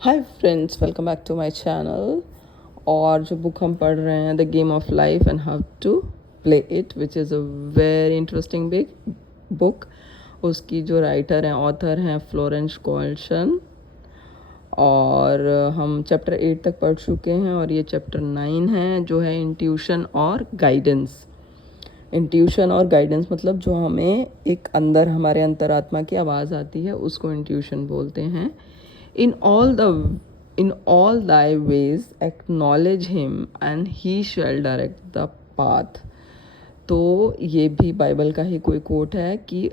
Hi friends, welcome back to my channel. और जो book हम पढ़ रहे हैं, the game of life and how to play it, which is a very interesting big book. उसकी जो राइटर हैं, ऑथर हैं, फ्लोरेंस कॉल्सन। और हम चैप्टर 8 तक पढ़ चुके हैं और ये चैप्टर 9 है, जो है इंट्यूशन और गाइडेंस। इंट्यूशन और गाइडेंस मतलब जो हमें एक अंदर हमारे अंतरात्मा की आवाज़ आती है, उसको इंट्यूशन बोलते हैं। In all the in all thy ways acknowledge him and he shall direct the path। तो ये भी बाइबल का ही कोई कोट है कि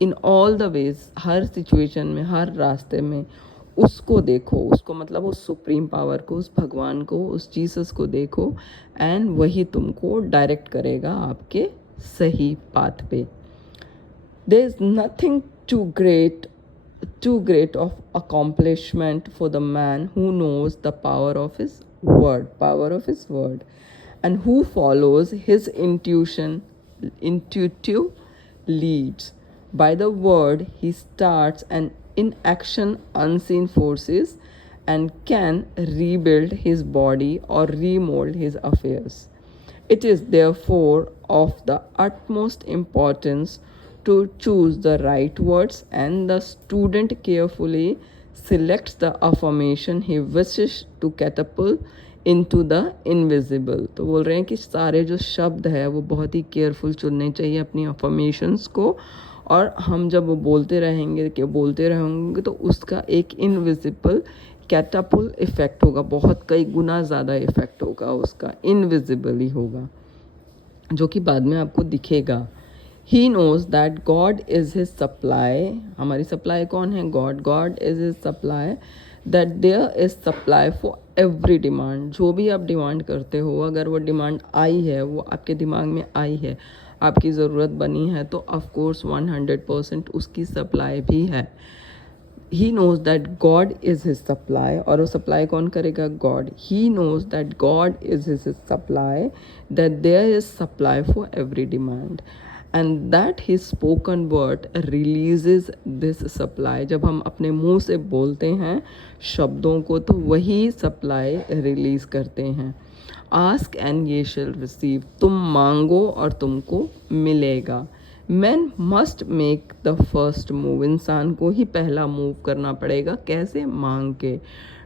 in all the ways, her situation में, हर रास्ते में उसको देखो। उसको मतलब उस सुप्रीम पावर को, उस भगवान को, उस जीसस को देखो, एंड वही तुमको डायरेक्ट करेगा आपके सही पाथ पे। There is nothing too great of accomplishment for the man who knows the power of his word, and who follows his intuitive leads. By the word, he starts an in action unseen forces and can rebuild his body or remold his affairs. It is therefore of the utmost importance to choose the right words, and the student carefully selects the affirmation he wishes to catapult into the invisible। तो बोल रहे हैं कि सारे जो शब्द है वो बहुत ही केयरफुल चुनने चाहिए अपनी अफर्मेशंस को, और हम जब वो बोलते रहेंगे तो उसका एक इनविजिबल कैटापुल इफ़ेक्ट होगा, बहुत कई गुना ज़्यादा इफ़ेक्ट होगा, उसका इनविजिबली होगा, जो कि बाद में आपको दिखेगा। He knows that God is his supply. हमारी सप्लाई कौन है? God is his supply. That there is supply for every demand. जो भी आप डिमांड करते हो, अगर वो डिमांड आई है, वो आपके दिमाग में आई है, आपकी ज़रूरत बनी है, तो ऑफकोर्स 100% उसकी सप्लाई भी है। He knows that God is his supply. और वो सप्लाई कौन करेगा? God. He knows that God is his supply, that there is supply for every demand, and that his spoken word releases this supply. जब हम अपने मुंह से बोलते हैं शब्दों को, तो वही सप्लाई रिलीज़ करते हैं। आस्क एंड ये शेल रिसीव। तुम मांगो और तुमको मिलेगा। Man must make the first move. इंसान को ही पहला मूव करना पड़ेगा। कैसे? मांग के।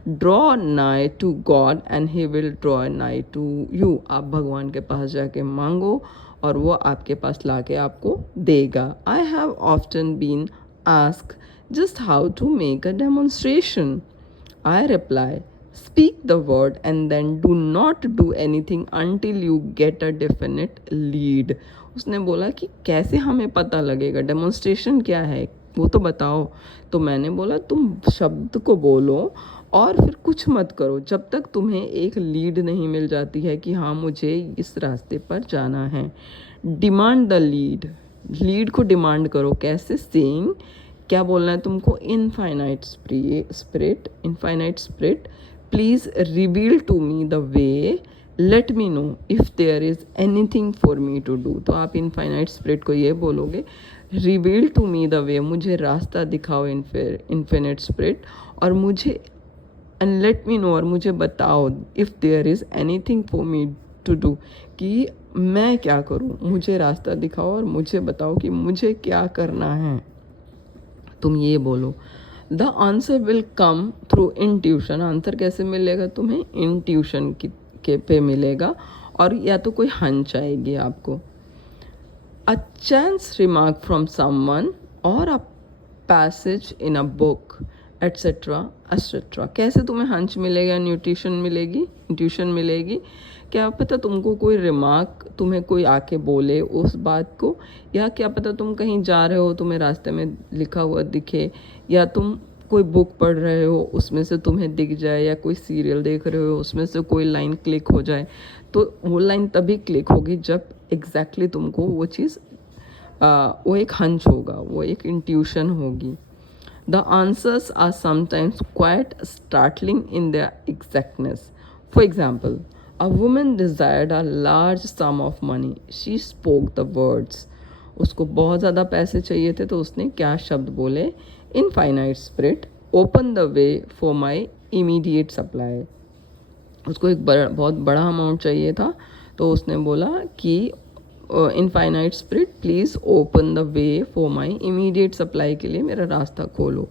Draw nigh to God and he will draw nigh to you. आप भगवान के पास जाके मांगो और वो आपके पास लाके आपको देगा। I have often been ask just how to make a demonstration. I reply, speak the word and then do not do anything until you get a definite lead। उसने बोला कि कैसे हमें पता लगेगा, डेमोन्स्ट्रेशन क्या है वो तो बताओ। तो मैंने बोला, तुम शब्द को बोलो और फिर कुछ मत करो जब तक तुम्हें एक लीड नहीं मिल जाती है कि हाँ, मुझे इस रास्ते पर जाना है। Demand the lead. लीड को डिमांड करो। कैसे? सेइंग, क्या बोलना है तुमको? Infinite spirit please reveal to me the way, let me know if there is anything for me to do. तो आप इनफाइनाइट स्पिरिट को ये बोलोगे, reveal to me the way, मुझे रास्ता दिखाओ इनफिनिट स्पिरिट, और मुझे एंड लेट मी नो, और मुझे बताओ, if there is anything for me to do, कि मैं क्या करूँ, मुझे रास्ता दिखाओ और मुझे बताओ कि मुझे क्या करना है। तुम ये बोलो। The answer will come through intuition. Answer कैसे मिलेगा तुम्हें? इंट्यूशन के पे मिलेगा, और या तो कोई हंच आएगी आपको। A chance remark from someone और a passage in a book etcetera etcetera. कैसे तुम्हें हंच मिलेगा? इंट्यूशन मिलेगी। क्या पता तुमको कोई रिमार्क, तुम्हें कोई आके बोले उस बात को, या क्या पता तुम कहीं जा रहे हो, तुम्हें रास्ते में लिखा हुआ दिखे, या तुम कोई बुक पढ़ रहे हो उसमें से तुम्हें दिख जाए, या कोई सीरियल देख रहे हो उसमें से कोई लाइन क्लिक हो जाए। तो वो लाइन तभी क्लिक होगी जब एग्जैक्टली तुमको वो चीज़, वो एक हंच होगा, वो एक इंट्यूशन होगी। The answers are sometimes quite startling in their exactness. For example, a woman desired a large sum of money. She spoke the words. उसको बहुत ज़्यादा पैसे चाहिए थे, तो उसने क्या शब्द बोले? Infinite spirit, open the way for my immediate supply. उसको एक बहुत बड़ा अमाउंट चाहिए था, तो उसने बोला कि infinite spirit please open the way for my immediate supply के लिए मेरा रास्ता खोलो।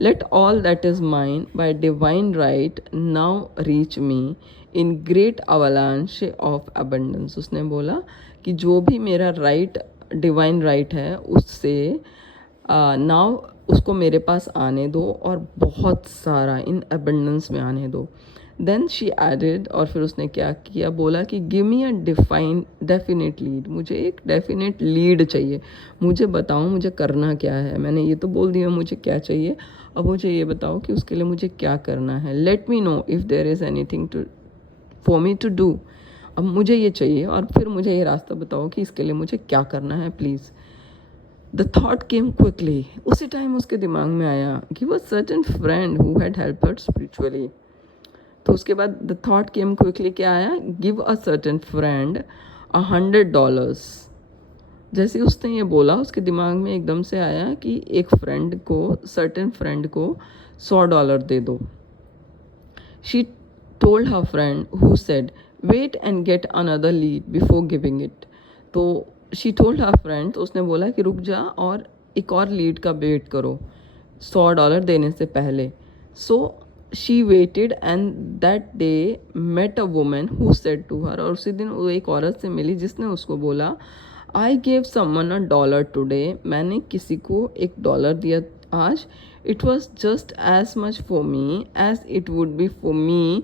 Let all that is mine bye divine right now reach me in great अवलांश of abundance. उसने बोला कि जो भी मेरा राइट डिवाइन राइट है उससे नाउ उसको मेरे पास आने दो और बहुत सारा इन अबंडेंस में आने दो। देन शी एडेड, और फिर उसने क्या किया, बोला कि गिव मी अ डेफिनेट लीड। मुझे एक डेफिनेट लीड चाहिए, मुझे बताओ मुझे करना क्या है। मैंने ये तो बोल दिया मुझे क्या चाहिए, अब मुझे ये बताओ कि उसके लिए मुझे क्या करना है। Let me know if there is anything to for me to do. अब मुझे ये चाहिए और फिर मुझे ये रास्ता बताओ कि इसके लिए मुझे क्या करना है please. The thought came quickly, उसी टाइम उसके दिमाग में आया कि वो certain friend who had help her spiritually. तो उसके बाद द थॉट केम क्विकली क्या आया, गिव अ सर्टन फ्रेंड $100। जैसे उसने ये बोला उसके दिमाग में एकदम से आया कि एक फ्रेंड को, सर्टन फ्रेंड को $100 दे दो। She told her friend who said wait and get another lead before giving it. तो शी टोल्ड हर फ्रेंड, तो उसने बोला कि रुक जा और एक और लीड का वेट करो $100 देने से पहले। So she waited and that day met a woman who said to her, और उसी दिन वो एक औरत से मिली जिसने उसको बोला आई गेव समवन $1 टुडे। मैंने किसी को $1 दिया आज। It was just as much for me as it would be for me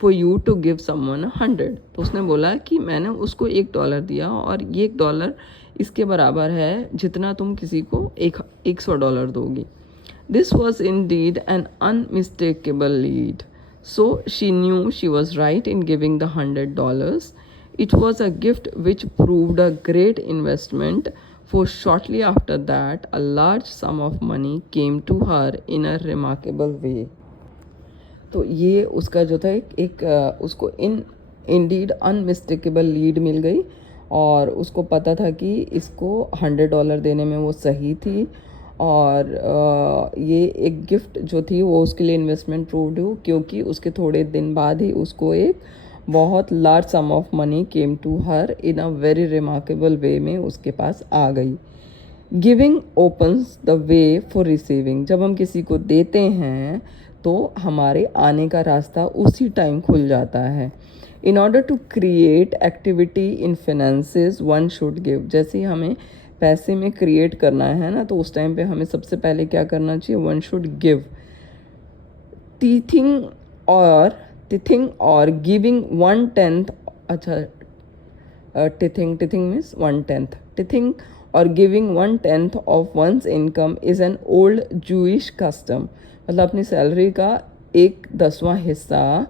for you to give someone 100। तो उसने बोला कि मैंने उसको $1 दिया और ये $1 इसके बराबर है जितना तुम किसी को $100 दोगी। This was indeed an unmistakable lead. So she knew she was right in giving the $100. It was a gift which proved a great investment, for shortly after that, a large sum of money came to her in a remarkable way. तो ये उसका जो था उसको Indeed unmistakable lead मिल गई और उसको पता था कि इसको $100 देने में वो सही थी, और ये एक गिफ्ट जो थी वो उसके लिए इन्वेस्टमेंट प्रूव्ड हुई, क्योंकि उसके थोड़े दिन बाद ही उसको एक बहुत large sum of money came to her in a very remarkable way में उसके पास आ गई। Giving opens the way for receiving. जब हम किसी को देते हैं तो हमारे आने का रास्ता उसी टाइम खुल जाता है। In order to create activity in finances one should give. जैसे ही हमें पैसे में क्रिएट करना है ना, तो उस टाइम पे हमें सबसे पहले क्या करना चाहिए, वन शुड गिव। टिथिंग और गिविंग 1/10, अच्छा टिथिंग मीन्स 1/10। टिथिंग और giving 1/10 of one's income is an old Jewish custom. मतलब अपनी सैलरी का 1/10वां हिस्सा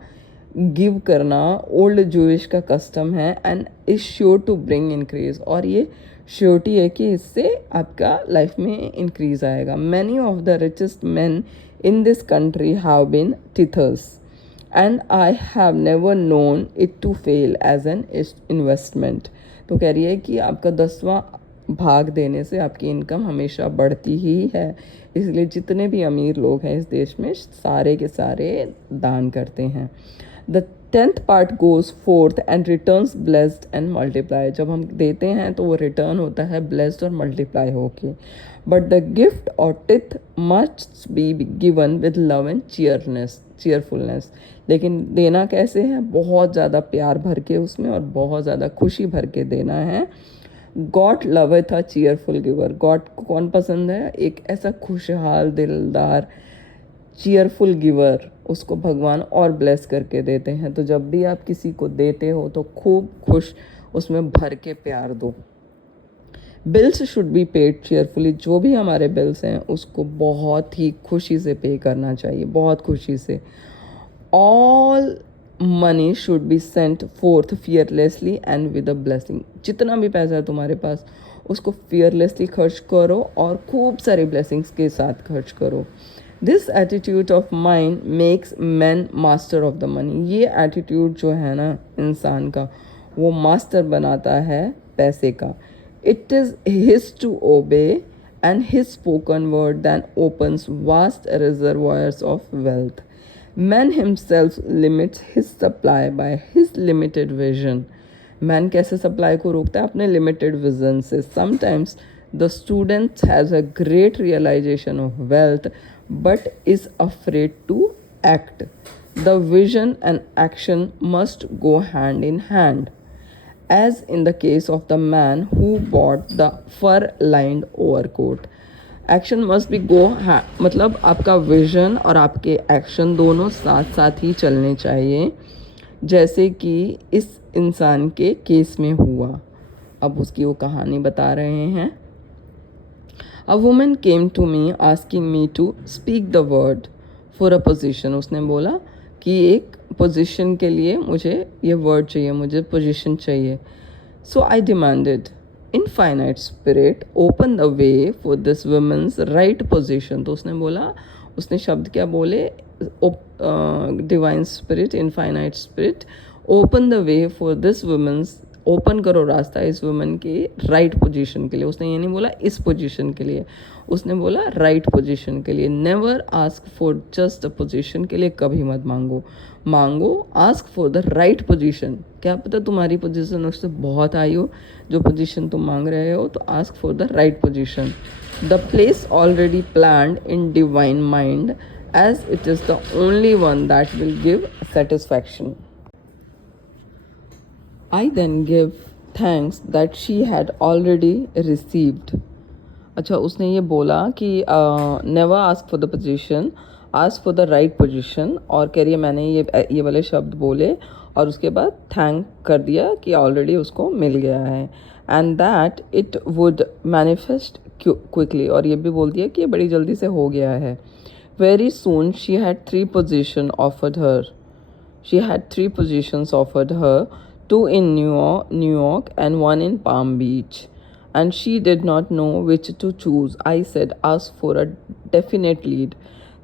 गिव करना ओल्ड जूइश का कस्टम है, and is sure to bring increase. और ये श्योरिटी है कि इससे आपका लाइफ में इंक्रीज आएगा। Many of the richest man in this country have been tithers and I have never known it to fail as an investment. तो कह रही है कि आपका 10वां भाग देने से आपकी इनकम हमेशा बढ़ती ही है, इसलिए जितने भी अमीर लोग हैं इस देश में सारे के सारे दान करते हैं। The 10th part goes fourth and returns blessed and multiply. जब हम देते हैं तो वो रिटर्न होता है ब्लेस्ड और मल्टीप्लाई होके। बट द गिफ्ट और teeth must be given with love and cheerfulness. लेकिन देना कैसे है, बहुत ज़्यादा प्यार भर के उसमें और बहुत ज़्यादा खुशी भर के देना है। गॉड लवeth अ चीयरफुल गिवर। गॉड को कौन पसंद है, एक ऐसा खुशहाल दिलदार चीयरफुल गिवर, उसको भगवान और ब्लेस करके देते हैं। तो जब भी आप किसी को देते हो तो खूब खुश उसमें भर के प्यार दो। Bills should be paid cheerfully. जो भी हमारे बिल्स हैं उसको बहुत ही खुशी से पे करना चाहिए, बहुत खुशी से। All money should be sent fourth fearlessly and with a blessing. जितना भी पैसा है तुम्हारे पास उसको फियरलेसली खर्च करो और खूब सारी ब्लेसिंग्स के साथ खर्च करो। This attitude of mind makes man master of the money. ये एटीट्यूड जो है ना इंसान का, वो मास्टर बनाता है पैसे का। It is his to obey and his spoken word then opens vast reservoirs of wealth. Man himself limits his supply by his limited vision. Man कैसे सप्लाई को रोकता है? अपने लिमिटेड विजन से. Sometimes the student has a great realization of wealth but is afraid to act. The vision and action must go hand in hand, as in the case of the man who bought the fur-lined overcoat. Action must be go मतलब आपका vision और आपके action दोनों साथ साथ ही चलने चाहिए, जैसे कि इस इंसान के केस में हुआ. अब उसकी वो कहानी बता रहे हैं. A woman came to me asking me to speak the word for a position. उसने बोला कि एक पोजीशन के लिए मुझे ये वर्ड चाहिए, मुझे पोजीशन चाहिए. So I demanded, infinite spirit open the way for this women's right position. तो उसने बोला, उसने शब्द क्या बोले? Divine spirit, infinite spirit open the way for this women's, open करो रास्ता इस वुमेन के राइट पोजीशन के लिए. उसने ये नहीं बोला इस पोजीशन के लिए, उसने बोला राइट पोजीशन के लिए. Never ask for just a position के लिए कभी मत मांगो. मांगो ask for the right position. क्या पता तुम्हारी पोजीशन उससे बहुत आई हो जो पोजीशन तुम मांग रहे हो. तो ask for the right position. The place already planned in divine mind as it is the only one that will give satisfaction. I then give thanks that she had already received. अच्छा, उसने ये बोला कि never ask for the position, ask for the right position. और कह रही है मैंने ये वाले शब्द बोले और उसके बाद थैंक कर दिया कि ऑलरेडी उसको मिल गया है. And that it would manifest quickly. और ये भी बोल दिया कि ये बड़ी जल्दी से हो गया है. Very soon she had three positions offered her. She had three positions offered her, two in New York and one in Palm Beach. And she did not know which to choose. I said, ask for a definite lead.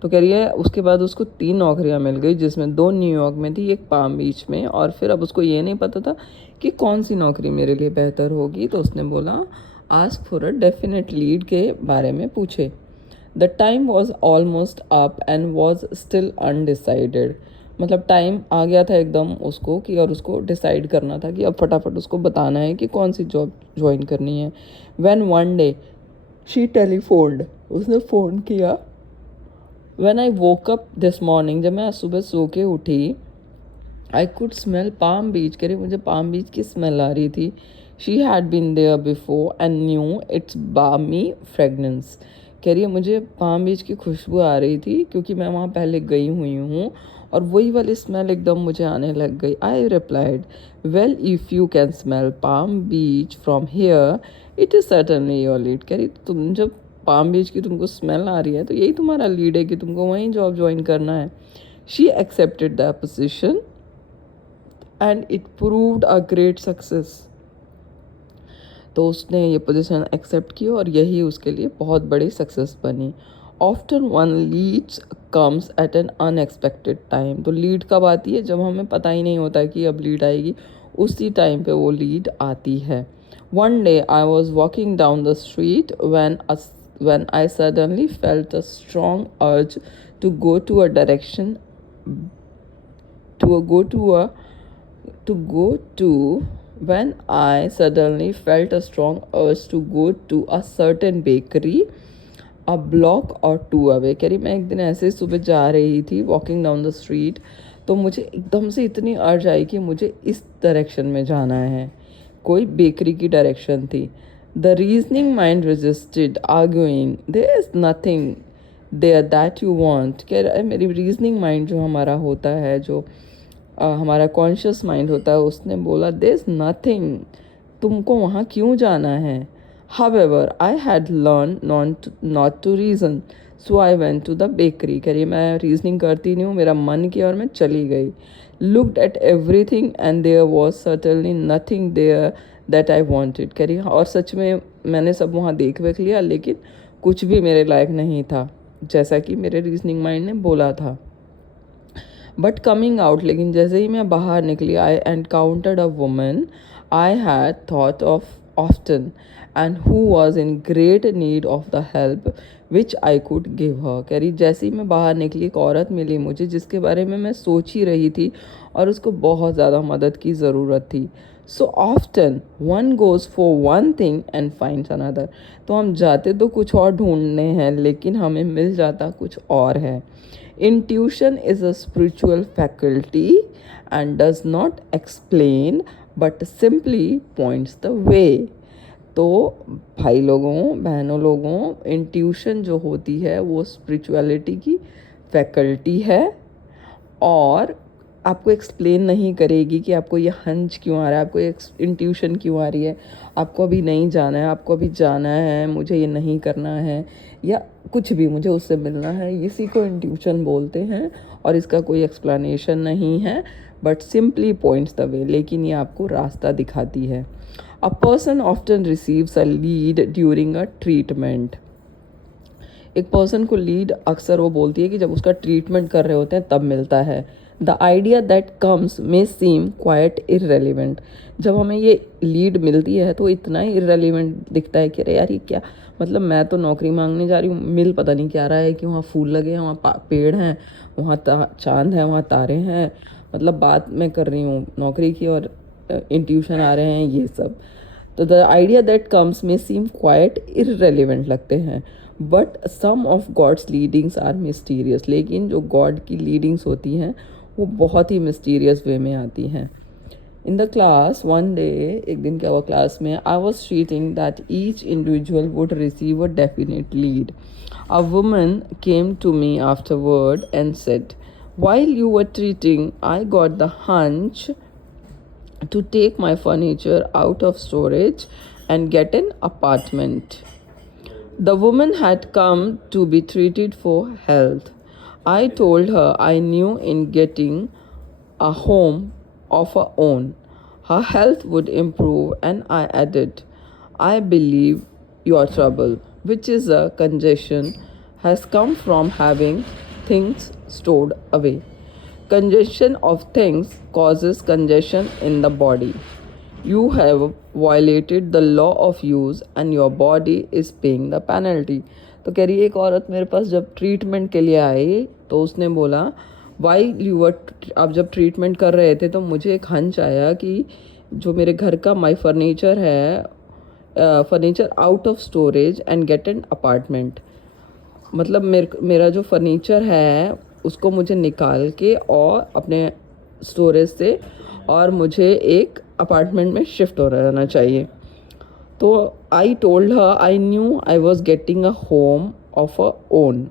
तो कह रही है उसके बाद उसको 3 नौकरियां मिल गई, जिसमें 2 न्यूयॉर्क में थी, एक पाम बीच में. और फिर अब उसको ये नहीं पता था कि कौन सी नौकरी मेरे लिए बेहतर होगी. तो उसने बोला ask for a definite lead के बारे में पूछे. The time was almost up and was still undecided. मतलब टाइम आ गया था एकदम उसको कि और उसको डिसाइड करना था कि अब फटाफट उसको बताना है कि कौन सी जॉब ज्वाइन करनी है. When one day she telephoned, उसने फ़ोन किया. When I woke up this morning, जब मैं आज सुबह सो के उठी, I could smell Palm Beach. कह रही मुझे पाम बीच की स्मेल आ रही थी. She had been there before and knew its balmy fragrance. कह रही है मुझे पाम बीच की खुशबू आ रही थी क्योंकि मैं वहाँ पहले गई हुई हूँ और वही वाली स्मेल एकदम मुझे आने लग गई. I replied, well if you can smell palm beach from here it is certainly your lead. कह रही तुम जब पाम बीच की तुमको स्मेल आ रही है तो यही तुम्हारा लीड है कि तुमको वहीं जॉब ज्वाइन करना है. She accepted the position and it proved a great success. तो उसने ये पोजीशन एक्सेप्ट की और यही उसके लिए बहुत बड़ी सक्सेस बनी. Often one's leads comes at an unexpected time. तो लीड कब आती है? जब हमें पता ही नहीं होता कि अब लीड आएगी, उसी टाइम पे वो लीड आती है. One day I was walking down the street when I suddenly felt a strong urge to go to a direction when I suddenly felt a strong urge to go to a certain bakery a block or two away. कह रही मैं एक दिन ऐसे सुबह जा रही थी वॉकिंग डाउन द स्ट्रीट, तो मुझे एकदम से इतनी अर्ज आई कि मुझे इस डायरेक्शन में जाना है. कोई बेकरी की डायरेक्शन थी. The reasoning mind resisted arguing there is nothing there that you want. कह रहा है मेरी रीजनिंग माइंड जो हमारा होता है, जो हमारा कॉन्शियस माइंड होता है, उसने बोला देयर इज़ नथिंग, तुमको वहाँ क्यों जाना है. However I had learn not to reason, so I went to the bakery. करिए मैं रीजनिंग करती नहीं हूँ, मेरा मन किया और मैं चली गई. Looked at everything and there was certainly nothing there that I wanted. करिए और सच में मैंने सब वहाँ देख वेख लिया, लेकिन कुछ भी मेरे लायक नहीं था जैसा कि मेरे रीजनिंग माइंड ने बोला था. बट कमिंग आउट, लेकिन जैसे ही मैं बाहर निकली, I encountered a woman I had thought of often and who was in great need of the help which I could give her। कह रही जैसे ही मैं बाहर निकली एक औरत मिली मुझे जिसके बारे में मैं सोच ही रही थी और उसको बहुत ज़्यादा मदद की ज़रूरत थी। So often one goes for one thing and finds another. तो हम जाते तो कुछ और ढूंढने हैं लेकिन हमें मिल जाता कुछ और है। Intuition is a spiritual faculty and does not explain but simply points the way. तो भाई लोगों बहनों लोगों, इंट्यूशन जो होती है वो स्पिरिचुअलिटी की फैकल्टी है और आपको एक्सप्लेन नहीं करेगी कि आपको ये हंच क्यों आ रहा है, आपको ये इंट्यूशन क्यों आ रही है, आपको अभी नहीं जाना है, आपको अभी जाना है, मुझे ये नहीं करना है या कुछ भी मुझे उससे मिलना है, इसी को इंट्यूशन बोलते हैं। और इसका कोई एक्सप्लेनेशन नहीं है but simply points the way, लेकिन ये आपको रास्ता दिखाती है। A person often receives a lead during a treatment. एक पर्सन को लीड अक्सर वो बोलती है कि जब उसका ट्रीटमेंट कर रहे होते हैं तब मिलता है। The idea that comes may seem quite irrelevant. जब हमें ये लीड मिलती है तो इतना ही इररेलीवेंट दिखता है कि अरे यार ये क्या, मतलब मैं तो नौकरी मांगने जा रही हूँ, मिल पता नहीं क्या रहा है कि वहाँ फूल लगे हैं, वहाँ पेड़ हैं, वहाँ चांद है, वहाँ तारे हैं, मतलब बात मैं कर रही हूँ नौकरी की और इंट्यूशन आ रहे हैं ये सब। तो द आइडिया दैट कम्स में सीम क्वाइट इररेलीवेंट लगते हैं but some of God's leadings are mysterious. लेकिन जो गॉड की लीडिंग्स होती हैं वो बहुत ही मिस्टीरियस वे में आती हैं। In the class one day, एक दिन क्या हुआ क्लास में, I was treating that each individual would receive a definite lead. A woman came to me afterward and said, while you were treating, I got the hunch to take my furniture out of storage and get an apartment. The woman had come to be treated for health. I told her I knew in getting a home of her own, her health would improve, and I added, I believe your trouble, which is a congestion, has come from having things stored away. Congestion of things causes congestion in the body. You have violated the law of use and your body is paying the penalty. तो कह रही है एक औरत मेरे पास जब treatment के लिए आई तो उसने बोला वाइल यू वर, आप जब ट्रीटमेंट कर रहे थे तो मुझे एक हंच आया कि जो मेरे घर का माई फर्नीचर है, furniture out of storage and get an apartment. मतलब मेरा जो फर्नीचर है उसको मुझे निकाल के और अपने स्टोरेज से और मुझे एक अपार्टमेंट में शिफ्ट हो रहना चाहिए। तो I told her I knew I was getting a home of a own,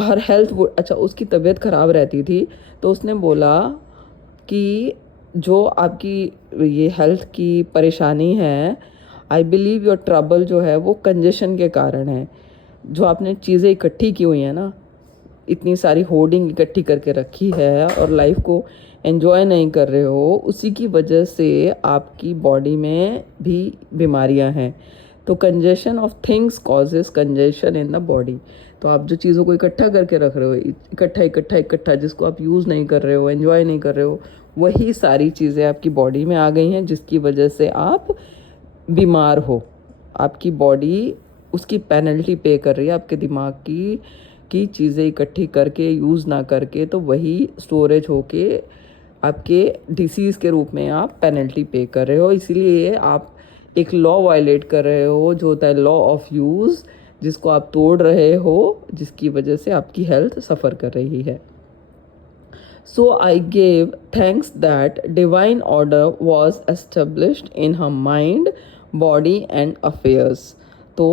her health, अच्छा उसकी तबीयत ख़राब रहती थी तो उसने बोला कि जो आपकी ये हेल्थ की परेशानी है, आई बिलीव योर ट्रबल जो है वो कंजेशन के कारण है। जो आपने चीज़ें इकट्ठी की हुई हैं ना, इतनी सारी होर्डिंग इकट्ठी करके रखी है और लाइफ को एंजॉय नहीं कर रहे हो, उसी की वजह से आपकी बॉडी में भी बीमारियां हैं। तो congestion of things causes congestion in the body. तो आप जो चीज़ों को इकट्ठा करके रख रहे हो, इकट्ठा इकट्ठा इकट्ठा, जिसको आप यूज़ नहीं कर रहे हो, एंजॉय नहीं कर रहे हो, वही सारी चीज़ें आपकी बॉडी में आ गई हैं जिसकी वजह से आप बीमार हो। आपकी बॉडी उसकी पेनल्टी पे कर रही है आपके दिमाग की चीज़ें इकट्ठी करके यूज़ ना करके, तो वही स्टोरेज होके आपके डिसीज़ के रूप में आप पेनल्टी पे कर रहे हो। इसीलिए आप एक लॉ वायलेट कर रहे हो जो होता है लॉ ऑफ यूज़, जिसको आप तोड़ रहे हो, जिसकी वजह से आपकी हेल्थ सफ़र कर रही है। So I gave thanks that divine order was established in her mind, body and affairs. तो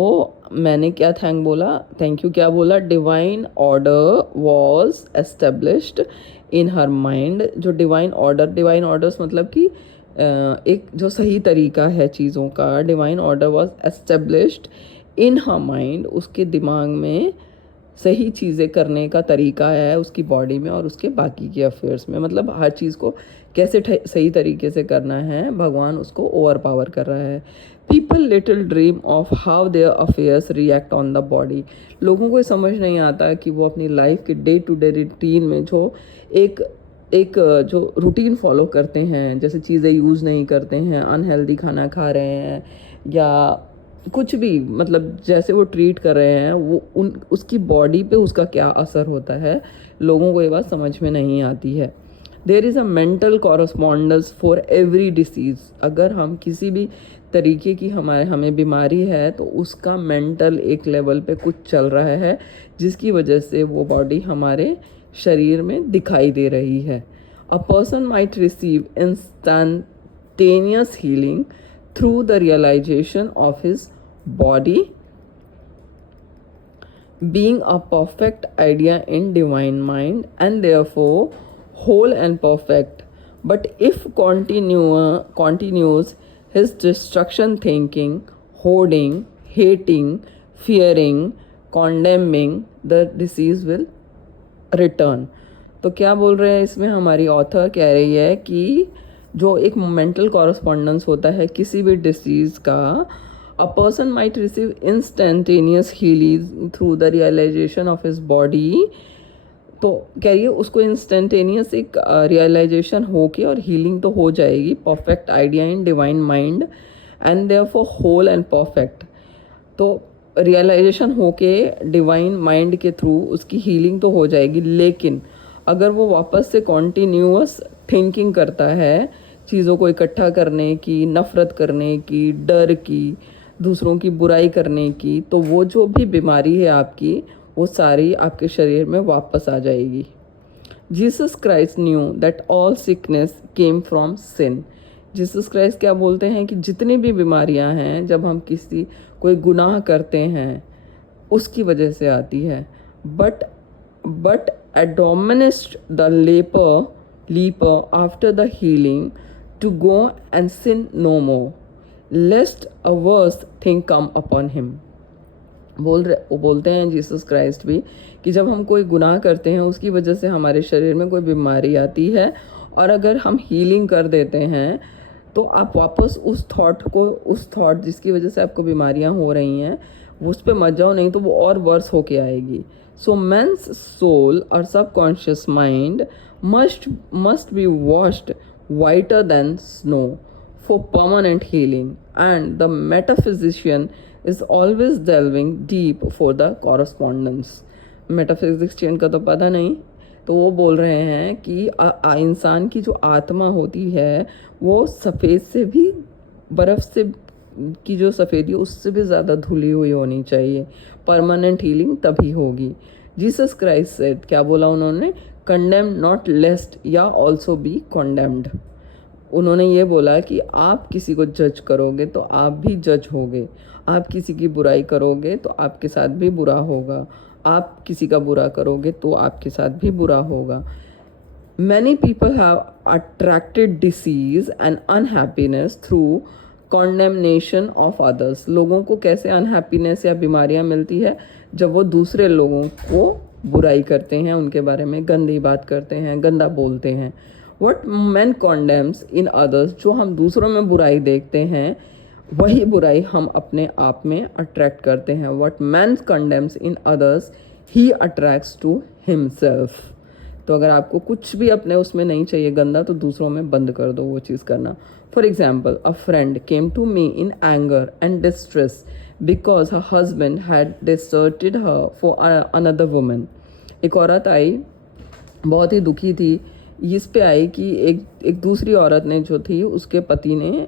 मैंने क्या थैंक यू क्या बोला, divine order was established in her mind. जो डिवाइन ऑर्डर्स मतलब कि एक जो सही तरीका है चीज़ों का, divine order was established in her mind, उसके दिमाग में सही चीज़ें करने का तरीका है उसकी बॉडी में और उसके बाकी के अफेयर्स में। मतलब हर चीज़ को कैसे सही तरीके से करना है, भगवान उसको ओवर पावर कर रहा है। People little dream of how their affairs react on the body. लोगों को समझ नहीं आता कि वो अपनी लाइफ के डे टू डे रूटीन में जो एक एक जो रूटीन फॉलो करते हैं, जैसे चीज़ें यूज़ नहीं करते हैं, अनहेल्दी खाना खा रहे हैं या कुछ भी, मतलब जैसे वो ट्रीट कर रहे हैं वो उसकी बॉडी पे उसका क्या असर होता है, लोगों को ये बात समझ में नहीं आती है। There is a mental correspondence for every disease. अगर हम किसी भी तरीके की हमें बीमारी है तो उसका मेंटल एक लेवल पे कुछ चल रहा है जिसकी वजह से वो बॉडी हमारे शरीर में दिखाई दे रही है। अ person might receive instantaneous healing through the realization of his body being a perfect idea in divine mind and therefore whole and perfect. But if continues his destruction thinking, hoarding, hating, fearing, condemning, the disease will return. तो क्या बोल रहे हैं इसमें हमारी author, कह रही है कि जो एक मेंटल कॉरस्पॉन्डेंस होता है किसी भी डिसीज़ का, a person might receive instantaneous healing through the realisation of his body. तो कह रही है उसको इंस्टेंटेनियस एक रियलाइजेशन हो के और हीलिंग तो हो जाएगी, perfect idea in divine mind and therefore whole and perfect. तो रियलाइजेशन हो के डिवाइन माइंड के थ्रू उसकी हीलिंग तो हो जाएगी, लेकिन अगर वो वापस से कॉन्टीन्यूअस थिंकिंग करता है चीज़ों को इकट्ठा करने की, नफ़रत करने की, डर की, दूसरों की बुराई करने की, तो वो जो भी बीमारी है आपकी वो सारी आपके शरीर में वापस आ जाएगी। Jesus Christ knew that all sickness came from sin. Jesus Christ क्या बोलते हैं कि जितनी भी बीमारियां हैं जब हम कोई गुनाह करते हैं उसकी वजह से आती है। But admonished the leper after the healing to go and sin no more, lest a worse thing come upon him. बोलते हैं जीसस क्राइस्ट भी कि जब हम कोई गुनाह करते हैं उसकी वजह से हमारे शरीर में कोई बीमारी आती है और अगर हम हीलिंग कर देते हैं तो आप वापस उस थॉट जिसकी वजह से आपको बीमारियां हो रही हैं उस पर मत जाओ, नहीं तो वो और वर्स होके आएगी। So man's soul or subconscious mind must be washed whiter than snow for permanent healing, and the metaphysician is always delving deep for the correspondence. मेटाफिजिक्सियन का तो पता नहीं, तो वो बोल रहे हैं कि इंसान की जो आत्मा होती है वो सफ़ेद से भी, बर्फ़ से की जो सफ़ेदी उससे भी ज़्यादा धुली हुई होनी चाहिए, परमानेंट हीलिंग तभी होगी। जीसस क्राइस्ट सेड, क्या बोला उन्होंने, कंडेम नॉट लेस्ट या ऑल्सो बी कॉन्डेम्ड। उन्होंने ये बोला कि आप किसी को जज करोगे तो आप भी जज होगे, आप किसी की बुराई करोगे तो आपके साथ भी बुरा होगा, आप किसी का बुरा करोगे तो आपके साथ भी बुरा होगा। Many people have attracted disease and unhappiness through condemnation of others. लोगों को कैसे अनहैप्पीनेस या बीमारियां मिलती है, जब वो दूसरे लोगों को बुराई करते हैं, उनके बारे में गंदी बात करते हैं, गंदा बोलते हैं। What men condemns in others, जो हम दूसरों में बुराई देखते हैं वही बुराई हम अपने आप में अट्रैक्ट करते हैं। What man condemns in others he attracts to himself. तो अगर आपको कुछ भी अपने उसमें नहीं चाहिए गंदा, तो दूसरों में बंद कर दो वो चीज़ करना। For example, a friend came to me in anger and distress because her husband had deserted her for another woman. एक औरत आई, बहुत ही दुखी थी, इस पे आई कि एक दूसरी औरत ने जो थी उसके पति ने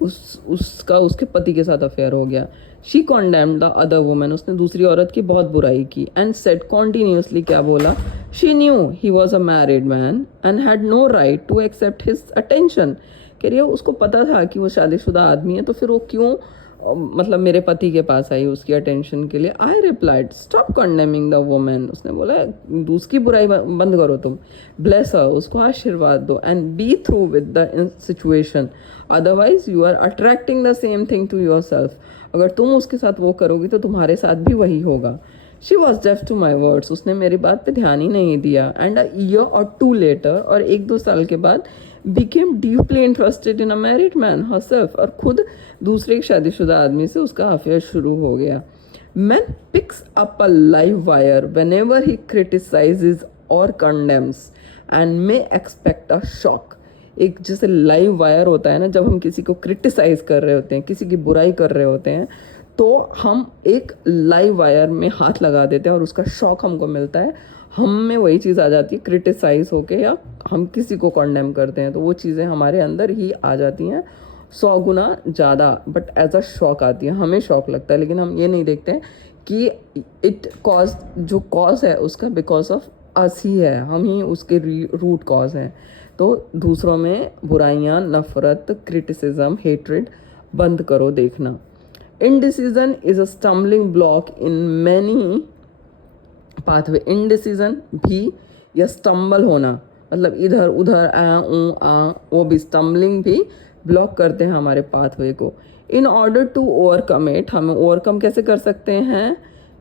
उसके पति के साथ अफेयर हो गया। शी कॉन्डेम्ड द अदर वुमेन, उसने दूसरी औरत की बहुत बुराई की। एंड सेड कॉन्टीन्यूसली, क्या बोला, she knew he was a married man and had no right to accept his attention. कह रही है उसको पता था कि वो शादीशुदा आदमी है, तो फिर वो क्यों मतलब मेरे पति के पास आई उसकी अटेंशन के लिए। I replied, stop condemning the women. उसने बोला उसकी बुराई बंद करो तुम, ब्लेस हर, उसको आशीर्वाद दो, and be through with the situation, otherwise you are attracting the same thing to yourself. अगर तुम उसके साथ वो करोगी तो तुम्हारे साथ भी वही होगा। She was deaf to my words, उसने मेरी बात पे ध्यान ही नहीं दिया। एंड अ ईयर और 2 लेटर, और 1-2 साल के बाद became deeply interested in a married man herself, और खुद दूसरे शादीशुदा आदमी से उसका अफेयर शुरू हो गया। Man picks up a live wire whenever he criticizes or condemns and may expect a shock. एक जैसे लाइव वायर होता है ना, जब हम किसी को क्रिटिसाइज कर रहे होते हैं, किसी की बुराई कर रहे होते हैं, तो हम एक लाइव वायर में हाथ लगा देते हैं और उसका शॉक हमको मिलता है, हम में वही चीज़ आ जाती है क्रिटिसाइज होके, या हम किसी को कंडेम करते हैं तो वो चीज़ें हमारे अंदर ही आ जाती हैं 100 गुना ज़्यादा, बट एज अ शॉक आती है, हमें शॉक लगता है, लेकिन हम ये नहीं देखते हैं कि इट कॉज, जो कॉज है उसका बिकॉज ऑफ अस ही है, हम ही उसके रूट कॉज हैं। तो दूसरों में बुराइयाँ, नफ़रत, क्रिटिसिज्म, हेट्रेड बंद करो देखना। Indecision is a stumbling block in many pathway. Indecision भी या स्टम्बल होना, मतलब इधर उधर आ, वो भी स्टम्बलिंग भी ब्लॉक करते हैं हमारे पाथवे को। In order to overcome it, हमें ओवरकम कैसे कर सकते हैं?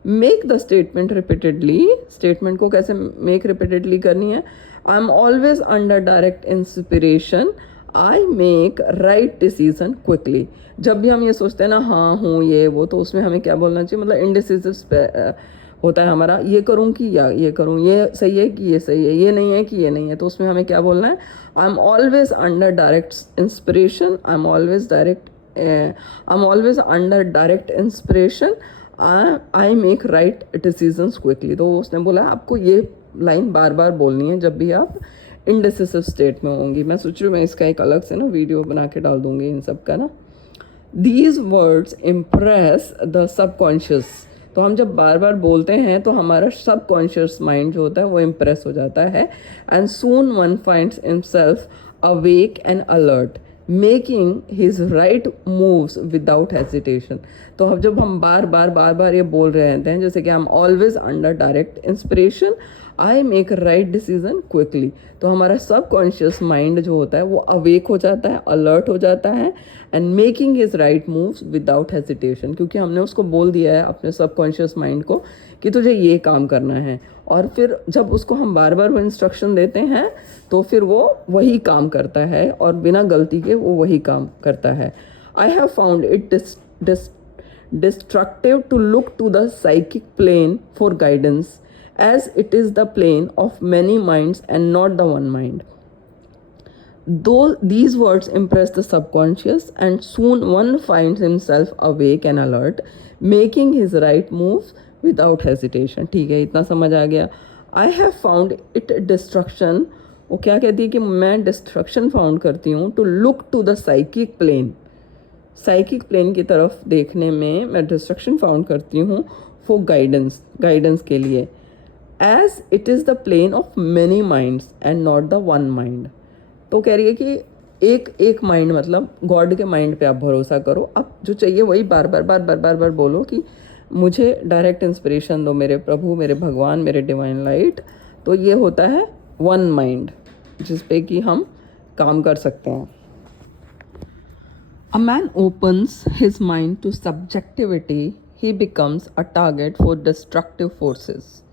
Make the statement repeatedly, statement को कैसे मेक रिपीटेडली करनी है? I am always under direct inspiration, I make right decision quickly. जब भी हम ये सोचते हैं ना, हाँ हूँ ये वो, तो उसमें हमें क्या बोलना चाहिए? मतलब इनडिसिसिव होता है हमारा, ये करूँ कि या ये करूँ, ये सही है कि ये सही है, ये नहीं है कि ये नहीं है, तो उसमें हमें क्या बोलना है? I am always under direct inspiration, I am always under direct inspiration, I make right decisions quickly. तो उसने बोला आपको ये लाइन बार बार बोलनी है जब भी आप इनडिसिसिव स्टेट में होंगी। मैं सोच रही हूँ मैं इसका एक अलग से ना वीडियो बना के डाल दूँगी इन सब का ना। These words impress the subconscious, तो हम जब बार बार बोलते हैं तो हमारा सबकॉन्शियस माइंड जो होता है वो इम्प्रेस हो जाता है। And soon one finds himself awake and alert, making his right moves without hesitation. तो अब जब हम बार बार ये बोल रहे रहते हैं, जैसे कि आई am always under direct inspiration, I make right decision quickly, तो हमारा सबकॉन्शियस माइंड जो होता है वो अवेक हो जाता है, अलर्ट हो जाता है, and making his right moves without hesitation, क्योंकि हमने उसको बोल दिया है अपने सबकॉन्शियस माइंड को कि तुझे ये काम करना है। और फिर जब उसको हम बार बार वो इंस्ट्रक्शन देते हैं तो फिर वो वही काम करता है और बिना गलती के वो वही काम करता है। I have found it destructive to look to the psychic plane for guidance, as it is the plane of many minds and not the one mind. Though these words impress the subconscious, and soon one finds himself awake and alert, making his right moves without hesitation. ठीक है, इतना समझ आ गया। I have found it destruction, वो क्या कहती है कि मैं डिस्ट्रक्शन फाउंड करती हूँ, to look to the psychic plane, psychic plane की तरफ देखने में मैं डिस्ट्रक्शन फाउंड करती हूँ फॉर गाइडेंस के लिए, as it is the plane of many minds and not the one mind. तो कह रही है कि एक माइंड, मतलब गॉड के माइंड पे आप भरोसा करो, अब जो चाहिए वही बार बार बोलो कि मुझे डायरेक्ट इंस्पिरेशन दो मेरे प्रभु, मेरे भगवान, मेरे डिवाइन लाइट। तो ये होता है वन माइंड जिस पे कि हम काम कर सकते हैं। A man opens his mind to subjectivity, he becomes a target for destructive forces.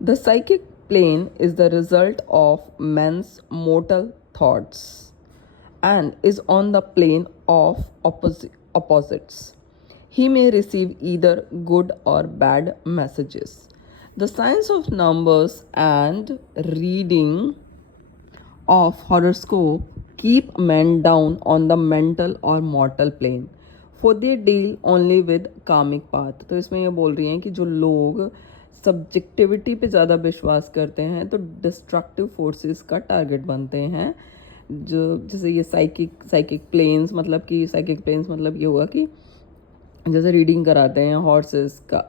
The psychic plane is the result of man's mortal thoughts and is on the plane of opposites. He may receive either good or bad messages. The science of numbers and reading of horoscope keep men down on the mental or mortal plane, for they deal only with karmic path। तो इसमें ये बोल रही हैं कि जो लोग subjectivity पे ज़्यादा विश्वास करते हैं तो डिस्ट्रक्टिव फोर्सेस का टारगेट बनते हैं। जो जैसे ये साइकिक प्लेन्स, मतलब कि साइकिक प्लेन्स मतलब ये हुआ कि जैसे रीडिंग कराते हैं हॉर्सेस का,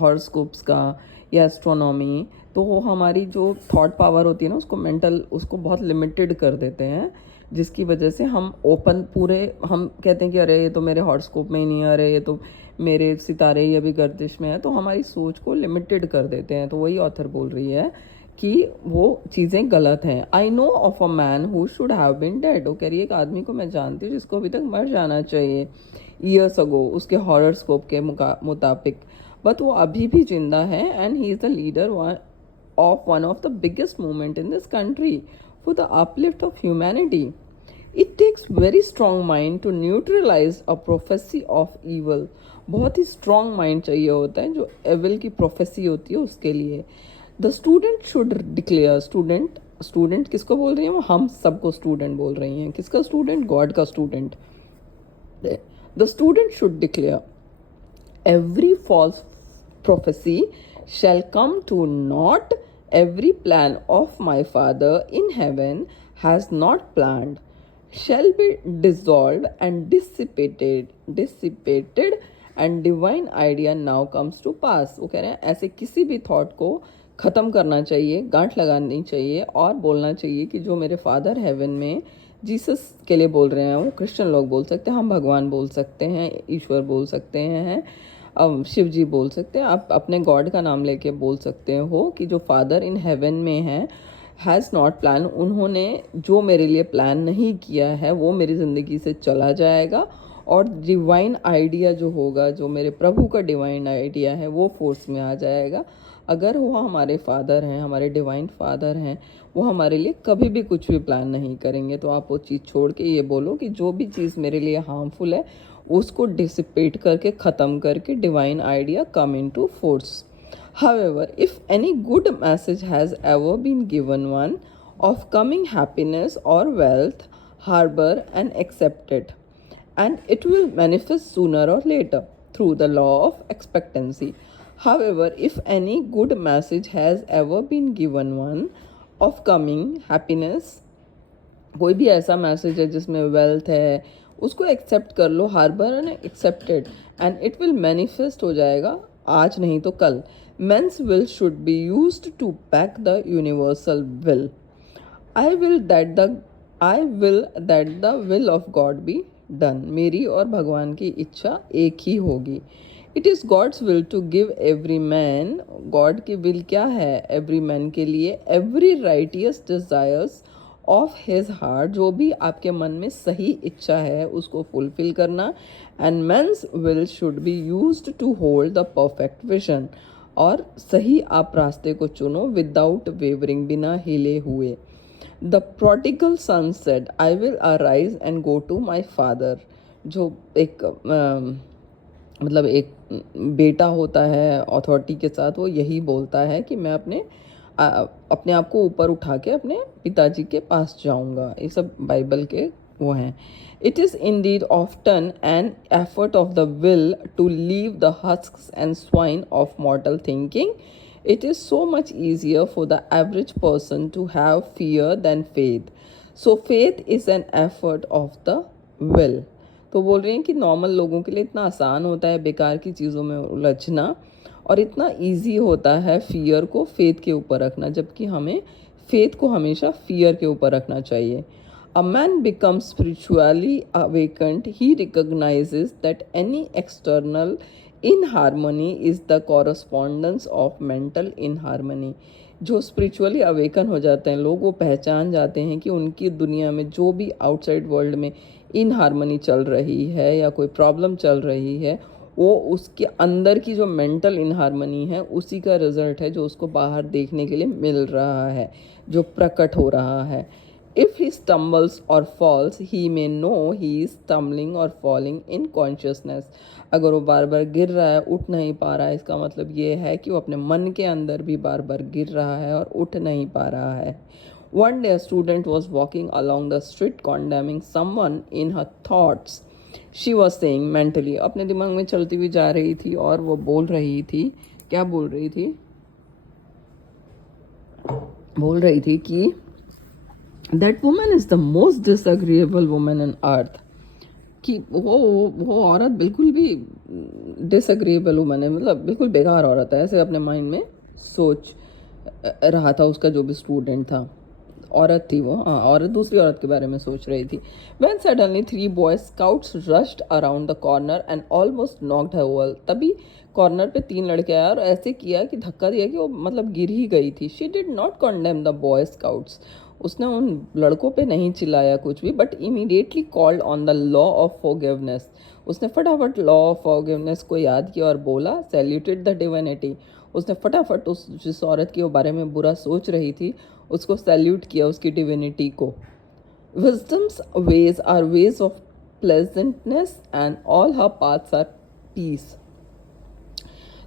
हॉरोस्कोप्स का या एस्ट्रोनॉमी, तो वो हमारी जो थॉट पावर होती है ना उसको मेंटल, उसको बहुत लिमिटेड कर देते हैं, जिसकी वजह से हम ओपन पूरे, हम कहते हैं कि अरे ये तो मेरे हॉरोस्कोप में ही नहीं है, अरे ये तो मेरे सितारे ही अभी गर्दिश में है, तो हमारी सोच को लिमिटेड कर देते हैं। तो वही ऑथर बोल रही है कि वो चीज़ें गलत हैं। I know of a man who should have been dead, वो कह रही है एक आदमी को मैं जानती हूँ जिसको अभी तक मर जाना चाहिए ईयर्स अगो, उसके हॉरोस्कोप के मुताबिक, बट वो अभी भी जिंदा है, and he is the leader of one of the biggest movement in this country for the uplift of humanity. It takes very strong mind to neutralize a prophecy of evil. बहुत ही strong mind चाहिए होता है जो evil की prophecy होती है उसके लिए। The student should declare, student किसको बोल रही है? वो हम सबको स्टूडेंट बोल रही हैं। किसका स्टूडेंट? गॉड का student. The student should declare every false prophecy shall come to naught, every plan of my Father in heaven has not planned shall be dissolved and dissipated and divine idea now comes to pass। वो कह रहे हैं ऐसे किसी भी thought को ख़त्म करना चाहिए, गांठ लगानी चाहिए और बोलना चाहिए कि जो मेरे फादर हेवन में जीसस के लिए बोल रहे हैं, वो क्रिश्चियन लोग बोल सकते हैं, हम भगवान बोल सकते हैं, ईश्वर बोल सकते हैं, शिव जी बोल सकते हैं, आप अपने गॉड का नाम लेके बोल सकते हो कि जो फादर इन हेवन में है हैज़ नॉट प्लान, उन्होंने जो मेरे लिए प्लान नहीं किया है वो मेरी ज़िंदगी से चला जाएगा और डिवाइन आइडिया जो होगा, जो मेरे प्रभु का डिवाइन आइडिया है वो फोर्स में आ जाएगा। अगर वो हमारे फादर हैं, हमारे डिवाइन फादर हैं, वो हमारे लिए कभी भी कुछ भी प्लान नहीं करेंगे। तो आप वो चीज़ छोड़ के ये बोलो कि जो भी चीज़ मेरे लिए हार्मफुल है उसको डिसिपेट करके, ख़त्म करके divine idea come into force. However, if any good message has ever been given one of coming happiness or wealth, harbor and accept it, and it will manifest sooner or later through the law of expectancy. However, if any good message has ever been given one of coming happiness, कोई भी ऐसा message है जिसमें wealth है, उसको accept कर लो, harbour and accepted, and it will manifest हो जाएगा आज नहीं तो कल। Man's will should be used to back the universal will. I will that the will of God be done. मेरी और भगवान की इच्छा एक ही होगी। It is God's will to give every man. God की विल क्या है? एवरी मैन के लिए every righteous desires of his heart, जो भी आपके मन में सही इच्छा है उसको फुलफिल करना। And man's will should be used to hold the perfect vision. और सही आप रास्ते को चुनो विदाउट वेवरिंग, बिना हिले हुए। The prodigal son said I will arise and go to my father. जो एक मतलब एक बेटा होता है अथॉरिटी के साथ, वो यही बोलता है कि मैं अपने आप को ऊपर उठा के अपने पिताजी के पास जाऊंगा। ये सब बाइबल के वो हैं। It is indeed often an effort of the will to leave the husks and swine of mortal thinking. It is so much easier for the average person to have fear than faith. So faith is an effort of the will. तो बोल रहे हैं कि normal लोगों के लिए इतना आसान होता है बेकार की चीज़ों में उलझना, और इतना इजी होता है फियर को फेथ के ऊपर रखना, जबकि हमें फेथ को हमेशा फियर के ऊपर रखना चाहिए। A man becomes spiritually awakened, he recognizes that any external inharmony is the correspondence of mental inharmony. जो स्पिरिचुअली अवेकन हो जाते हैं लोग, वो पहचान जाते हैं कि उनकी दुनिया में जो भी आउटसाइड वर्ल्ड में इनहार्मनी चल रही है या कोई प्रॉब्लम चल रही है, वो उसके अंदर की जो मेंटल इनहार्मनी है उसी का रिजल्ट है जो उसको बाहर देखने के लिए मिल रहा है, जो प्रकट हो रहा है। इफ़ ही स्टम्बल्स और falls he may know he is stumbling और फॉलिंग इन कॉन्शियसनेस। अगर वो बार बार गिर रहा है, उठ नहीं पा रहा है, इसका मतलब ये है कि वो अपने मन के अंदर भी बार बार गिर रहा है और उठ नहीं पा रहा है। One day a student was walking along the street condemning someone in her thoughts. She was saying mentally, अपने दिमाग में चलती हुई जा रही थी और वो बोल रही थी, क्या बोल रही थी? बोल रही थी कि that woman is the most disagreeable woman on earth। कि वो औरत बिल्कुल भी डिसएग्रीएबल वुमन है, मतलब बिल्कुल बेकार औरत है, ऐसे अपने माइंड में सोच रहा था उसका जो भी स्टूडेंट था। औरत थी वो, हाँ, औरत दूसरी औरत के बारे में सोच रही थी। When suddenly 3 boy scouts rushed around the corner and almost knocked her over। तभी कॉर्नर पे 3 लड़के आए और ऐसे किया कि धक्का दिया कि वो मतलब गिर ही गई थी। She did not condemn the boy scouts। उसने उन लड़कों पे नहीं चिल्लाया कुछ भी, but immediately called on the law of forgiveness. उसने फटाफट लॉ ऑफ फॉरगिवनेस को याद किया और बोला, सैल्यूटेड द डिविनिटी। उसने फटाफट उस जिस औरत के बारे में बुरा सोच रही थी उसको सैल्यूट किया, उसकी डिविनिटी को। Wisdom's ways are ways of pleasantness and all her paths are peace.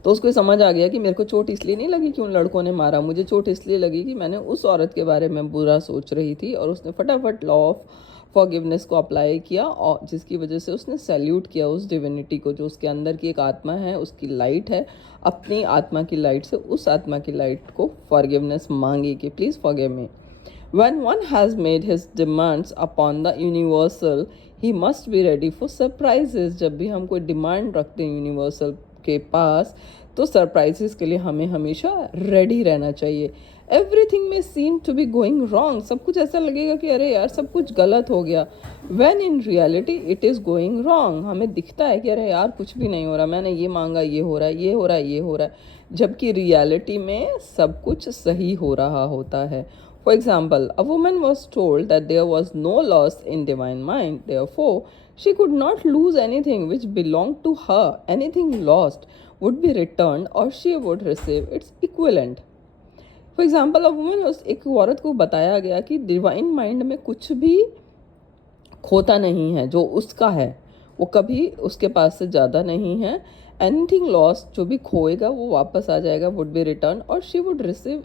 तो उसको समझ आ गया कि मेरे को चोट इसलिए नहीं लगी कि उन लड़कों ने मारा, मुझे चोट इसलिए लगी कि मैंने उस औरत के बारे में बुरा सोच रही थी। और उसने फटाफट लॉ ऑफ फॉरगिवनेस को अप्लाई किया, और जिसकी वजह से उसने सैल्यूट किया उस डिविनिटी को, जो उसके अंदर की एक आत्मा है, उसकी लाइट है, अपनी आत्मा की लाइट से उस आत्मा की लाइट को फॉरगिवनेस मांगी कि please forgive me. When one has made his demands upon the universal, he must be ready for surprises. जब भी हम कोई डिमांड रखते हैं यूनिवर्सल के पास, तो सरप्राइजेस के लिए हमें हमेशा रेडी रहना चाहिए। एवरीथिंग में seem to be going wrong, सब कुछ ऐसा लगेगा कि अरे यार सब कुछ गलत हो गया। When in reality it is going wrong, हमें दिखता है कि अरे यार कुछ भी नहीं हो रहा, मैंने ये मांगा ये हो रहा है, ये हो रहा है, ये हो रहा है, जबकि रियलिटी में सब कुछ सही हो रहा होता है। For example, a woman was told that there was no loss in divine mind, therefore, she could not lose anything which belonged to her. Anything lost would be returned or she would receive its equivalent. For example, a woman was, एक औरत को बताया गया कि divine mind में कुछ भी खोता नहीं है, जो उसका है वो कभी उसके पास से ज़्यादा नहीं है। एनीथिंग लॉस्ट, जो भी खोएगा वो वापस आ जाएगा, वुड बी रिटर्न, और शी वुड रिसीव,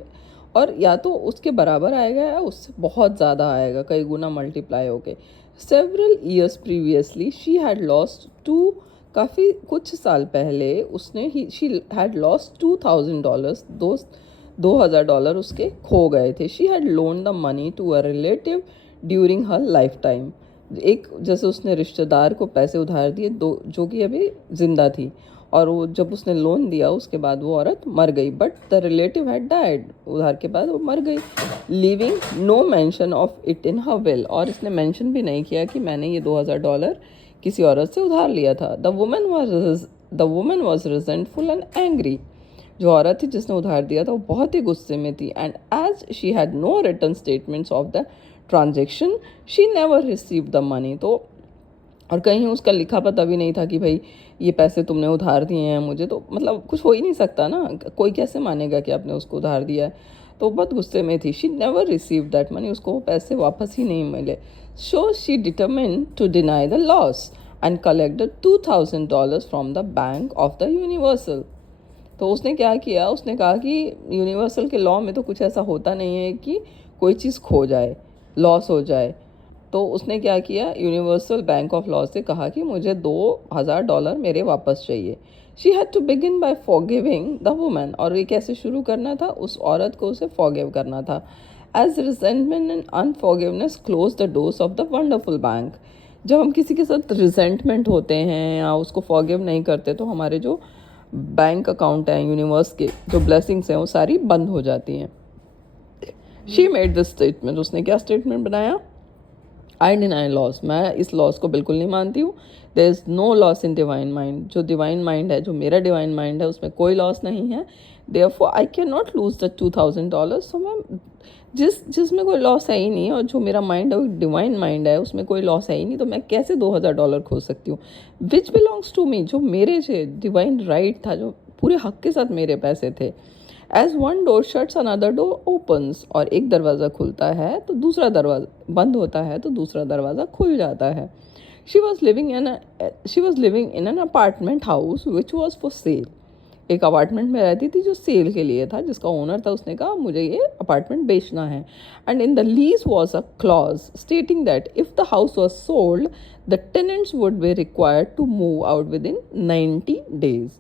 और या तो उसके बराबर आएगा या उससे बहुत ज़्यादा आएगा, कई गुना मल्टीप्लाई हो गए। Several years previously she had lost two, काफ़ी कुछ साल पहले उसने शी हैड लॉस्ट $2,000, $2,000 उसके खो गए थे। She had loan the money to a relative during her lifetime, एक जैसे उसने रिश्तेदार को पैसे उधार दिए, दो जो कि अभी ज़िंदा थी, और वो जब उसने लोन दिया उसके बाद वो औरत मर गई, but the relative had died, उधार के बाद वो मर गई, leaving no mention of it in her will, और इसने मेंशन भी नहीं किया कि मैंने ये $2,000 किसी औरत से उधार लिया था। The woman was resentful and angry, जो औरत थी जिसने उधार दिया था वो बहुत ही गुस्से में थी। And as she had no return statements of the transaction she never receive the money, तो और कहीं उसका लिखा पता भी नहीं था कि भाई ये पैसे तुमने उधार दिए हैं मुझे, तो मतलब कुछ हो ही नहीं सकता ना, कोई कैसे मानेगा कि आपने उसको उधार दिया है। तो बहुत गुस्से में थी। She never receive that money, उसको वो पैसे वापस ही नहीं मिले। So she determine to deny the loss and collect the $2,000 from the bank of the universal. तो उसने क्या किया, उसने कहा कि यूनिवर्सल के लॉ में तो कुछ ऐसा होता नहीं है कि कोई चीज़ खो जाए, लॉस हो जाए। तो उसने क्या किया, यूनिवर्सल बैंक ऑफ लॉ से कहा कि मुझे $2,000 मेरे वापस चाहिए। She had to begin by forgiving the woman, और ये कैसे शुरू करना था, उस औरत को उसे फॉरगिव करना था। As resentment and unforgiveness close the doors of the wonderful bank, जब हम किसी के साथ रिजेंटमेंट होते हैं या उसको फॉरगिव नहीं करते, तो हमारे जो बैंक अकाउंट हैं यूनिवर्स के, जो ब्लेसिंग्स हैं वो सारी बंद हो जाती हैं। शी मेड दिस स्टेटमेंट, उसने क्या स्टेटमेंट बनाया, आई डिनाई लॉस, मैं इस लॉस को बिल्कुल नहीं मानती हूँ। There is no loss in divine mind, जो डिवाइन माइंड है, जो मेरा डिवाइन माइंड है, उसमें कोई लॉस नहीं है। Therefore I can not lose the $2,000। सो मैं जिसमें कोई लॉस है ही नहीं, और जो मेरा माइंड है वो डिवाइन माइंड है, उसमें कोई लॉस है ही नहीं, तो मैं कैसे $2,000 खो सकती हूँ। विच बिलोंग्स टू मी, जो मेरे से डिवाइन राइट था, जो पूरे हक के साथ मेरे पैसे थे। As one door shuts another door opens, और एक दरवाज़ा खुलता है तो दूसरा दरवाज़ा बंद होता है, तो दूसरा दरवाज़ा खुल जाता है। She was living in an apartment house which was for sale, एक अपार्टमेंट में रहती थी जो सेल के लिए था, जिसका ओनर था उसने कहा मुझे ये अपार्टमेंट बेचना है। And in the lease was a clause stating that if the house was sold the tenants would be required to move out within 90 days।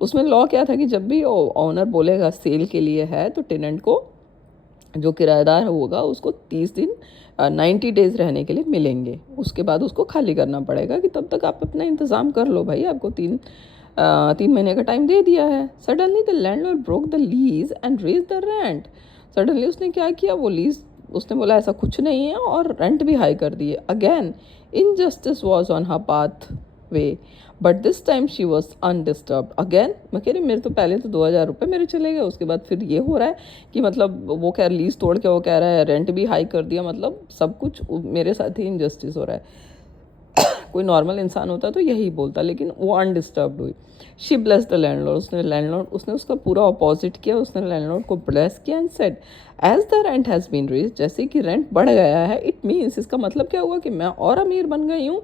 उसमें लॉ क्या था कि जब भी ओनर बोलेगा सेल के लिए है, तो टेनेंट को, जो किराएदार होगा, उसको 30 दिन 90 days रहने के लिए मिलेंगे। उसके बाद उसको खाली करना पड़ेगा कि तब तक आप अपना इंतज़ाम कर लो भाई, आपको 3 महीने का टाइम दे दिया है। Suddenly the landlord broke the lease and raise the rent, suddenly उसने क्या किया, वो लीज, उसने बोला ऐसा कुछ नहीं है, और रेंट भी हाई कर दिए। Again injustice was on her path way, but this time she was undisturbed. Again मैं कह रही, मेरे तो पहले तो $2,000 मेरे चले गए, उसके बाद फिर ये हो रहा है कि मतलब वो कह लीज तोड़ के वो कह रहा है रेंट भी हाई कर दिया, मतलब सब कुछ मेरे साथ ही इनजस्टिस हो रहा है। कोई नॉर्मल इंसान होता तो यही बोलता, लेकिन वो अनडिस्टर्ब्ड हुई। शी ब्लेस द लैंडलॉर्ड, उसने उसका पूरा अपोजिट किया, उसने लैंडलॉर्ड को ब्लेस किया and said as the rent has been raise, जैसे कि रेंट बढ़ गया है, इट मीन्स, इसका मतलब क्या हुआ कि मैं और अमीर बन गई हूँ।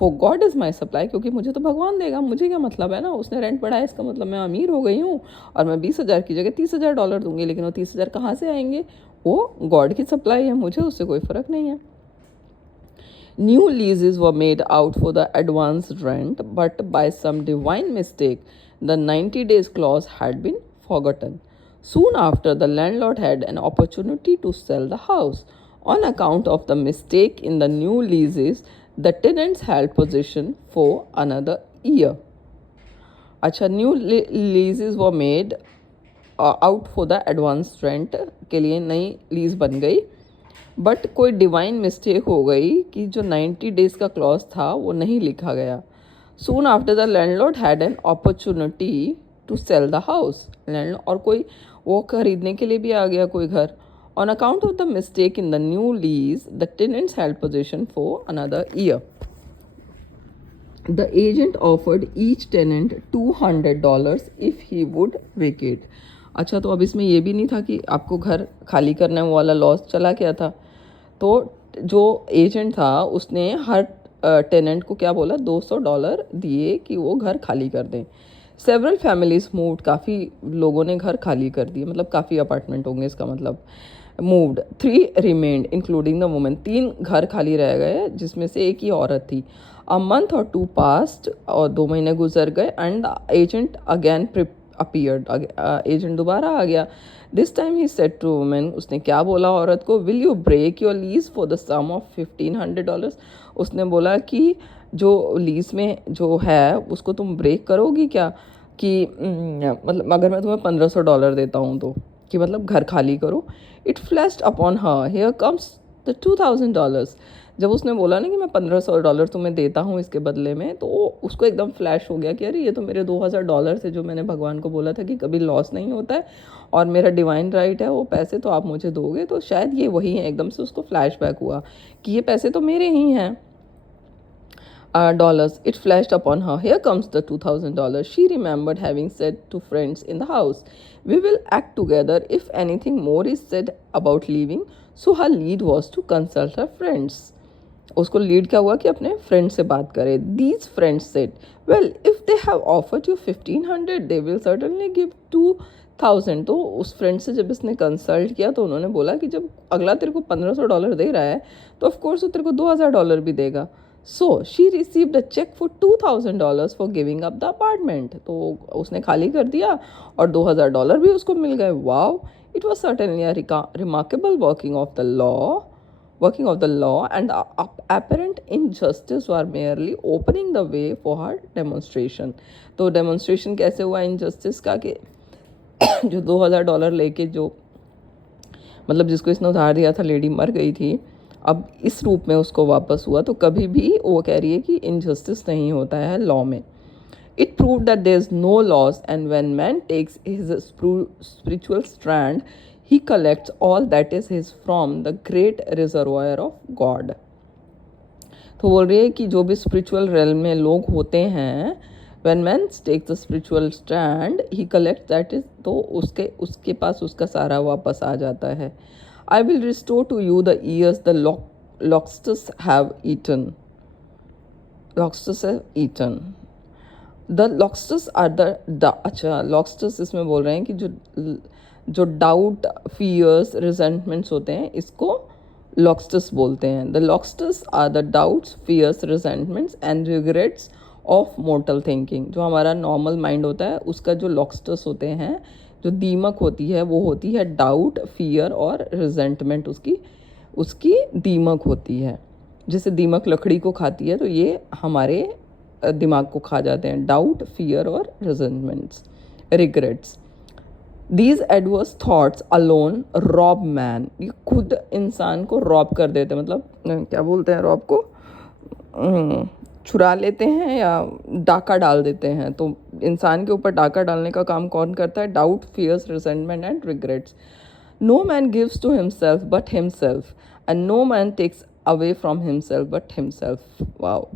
For God is my supply, क्योंकि मुझे तो भगवान देगा, मुझे क्या मतलब है ना, उसने रेंट बढ़ाया इसका मतलब मैं अमीर हो गई हूँ और मैं 20,000 की जगह $30,000 दूंगी, लेकिन वो 30,000 कहाँ से आएंगे, वो गॉड की सप्लाई है, मुझे उससे कोई फ़र्क नहीं है. New leases were made out for the advanced rent, but by some divine mistake, the 90 days clause had been forgotten. Soon after, the landlord had an opportunity to sell the house. On account of the mistake in the new leases, the tenants held possession for another year. अच्छा, new लीजेस were made out for the advance rent के लिए नई lease बन गई, but कोई divine mistake हो गई कि जो 90 डेज का क्लॉज था वो नहीं लिखा गया. Soon after the landlord had an opportunity to sell the house, land और कोई वो खरीदने के लिए भी आ गया कोई घर. On account of the mistake in the new lease, the tenants held position for another year. The agent offered each tenant $200 if he would vacate. अच्छा, तो अब इसमें ये भी नहीं था कि आपको घर खाली करना है, वो वाला लॉस चला गया था. तो जो एजेंट था उसने हर टेनेंट को क्या बोला, $200 दिए कि वो घर खाली कर दें. सेवरल फैमिलीज मूव्ड, काफ़ी लोगों ने घर खाली कर दिए, मतलब काफ़ी अपार्टमेंट होंगे इसका मतलब. Moved, 3 remained including the women, 3 घर खाली रह गए जिसमें से एक ही औरत थी. अ मंथ और 2 पास्ट, और 2 महीने गुजर गए, and agent again appeared, agent दोबारा आ गया. This time he said to women, उसने क्या बोला औरत को, will you break your lease for the sum of $1,500. उसने बोला कि जो लीज में जो है उसको तुम ब्रेक करोगी क्या, कि मतलब अगर मैं तुम्हें $1,500 देता हूँ तो, कि मतलब घर खाली करो. It flashed upon her, here comes the $2,000. जब उसने बोला ना कि मैं $1,500 तुम्हें देता हूँ इसके बदले में, तो उसको एकदम फ्लैश हो गया कि अरे ये तो मेरे $2,000 से जो मैंने भगवान को बोला था कि कभी लॉस नहीं होता है और मेरा डिवाइन राइट है, वो पैसे तो आप मुझे दोगे, तो शायद ये वही है. एकदम से उसको फ्लैशबैक हुआ कि ये पैसे तो मेरे ही हैं. Dollars. It flashed upon her. Here comes the $2,000. She remembered having said to friends in the house, "We will act together if anything more is said about leaving." So her lead was to consult her friends. उसको lead क्या हुआ कि अपने friend से बात करे. These friends said, "Well, if they have offered you 1,500, they will certainly give 2,000." तो उस फ्रेंड से जब इसने कंसल्ट किया तो उन्होंने बोला कि जब अगला तेरे को $1,500 दे रहा है तो ऑफकोर्स वो तेरे को $2,000 भी देगा. So she received a check for $2,000 for giving up the apartment. तो उसने खाली कर दिया और $2,000 भी उसको मिल गए. Wow, it was certainly a remarkable working of the law, and apparent injustice were merely opening the way for her demonstration. तो demonstration कैसे हुआ injustice का, कि जो $2,000 लेके जो मतलब जिसको इसने उधार दिया था, लेडी मर गई थी, अब इस रूप में उसको वापस हुआ. तो कभी भी वो कह रही है कि इनजस्टिस नहीं होता है लॉ में. It prove that there is no loss, and when man takes his spiritual stand, he collects all that is his from the great reservoir of God. तो बोल रही है कि जो भी स्पिरिचुअल रेल्म में लोग होते हैं, when man takes the spiritual stand, he collects that is, तो उसके पास उसका सारा वापस आ जाता है. I will restore to you the years the locusts have eaten. Locusts have eaten. The locusts are the अच्छा, locusts इसमें बोल रहे हैं कि जो डाउट, फियर्स, रिजेंटमेंट्स होते हैं, इसको locusts बोलते हैं. The locusts are the doubts, fears, resentments and regrets of mortal thinking. जो हमारा नॉर्मल माइंड होता है उसका जो locusts होते हैं, जो दीमक होती है, वो होती है डाउट, फियर और रिजेंटमेंट. उसकी दीमक होती है. जैसे दीमक लकड़ी को खाती है, तो ये हमारे दिमाग को खा जाते हैं. डाउट, फियर और resentments, regrets. These adverse thoughts alone rob man. ये खुद इंसान को रॉब कर देते हैं, मतलब क्या बोलते हैं रॉब को, छुरा लेते हैं या डाका डाल देते हैं. तो इंसान के ऊपर डाका डालने का काम कौन करता है? Doubt, fears, resentment and regrets. No man gives to himself but himself, and no man takes away from himself but himself. Wow.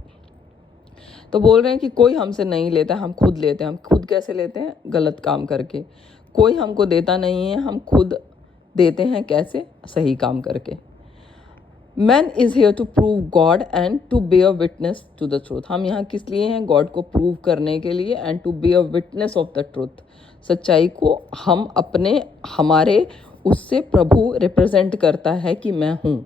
तो बोल रहे हैं कि कोई हमसे नहीं लेता, हम खुद लेते हैं. हम खुद कैसे लेते हैं? गलत काम करके. कोई हमको देता नहीं है, हम खुद देते हैं. कैसे? सही काम करके. Man is here to prove God and to bear witness to the truth. हम यहाँ किस लिए हैं? गॉड को प्रूव करने के लिए, and to bear witness of the truth. सच्चाई को हम अपने हमारे उससे प्रभु रिप्रेजेंट करता है कि मैं हूँ.